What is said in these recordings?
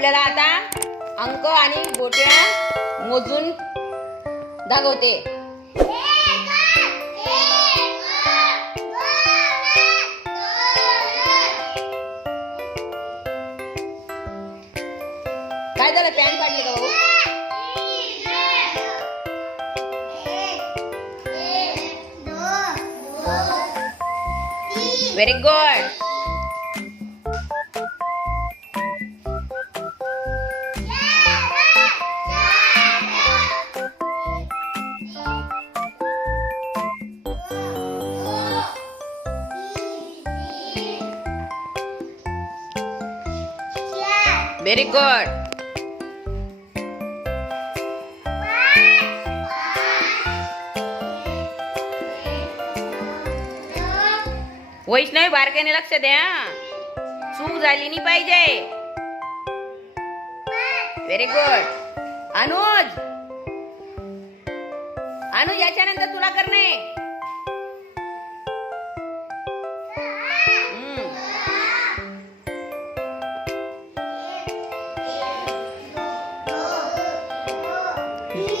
आपल्याला आता अंक आणि गोट्या मोजून दाखवते. काय झालं? पॅन काढले का भाऊ very good very good Vaishnavi बारकाईने लक्ष द्या. चूक झाली नाही पाहिजे. Very good Anuj. अनुज याच्यानंतर तुला करणे.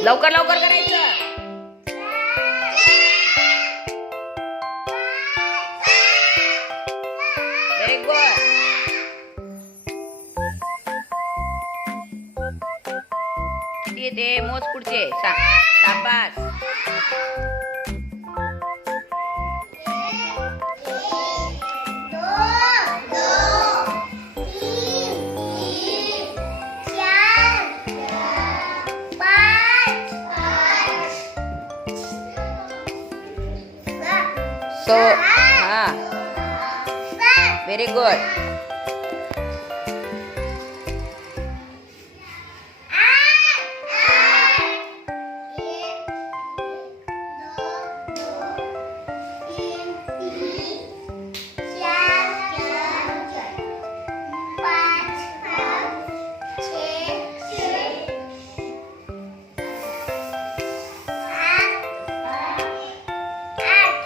लवकर लवकर करायचं. व्हेरी मोज पुढचे. सा सापास. सो हा व्हेरी गुड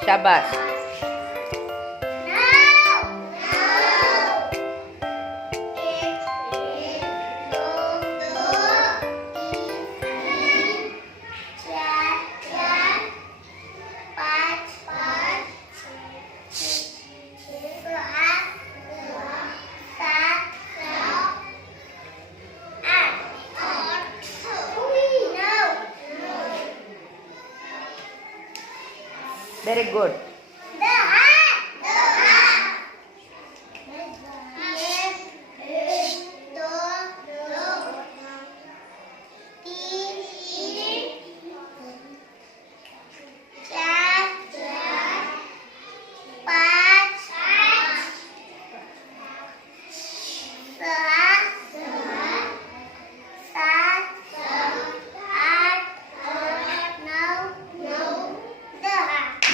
शाबास व्हेरी गुड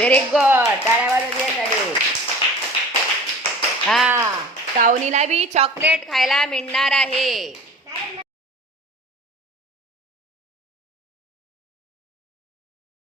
व्हेरी गुड टाळ्या वाजवून यासाठी हा सावनीला बी चॉकलेट खायला मिळणार आहे.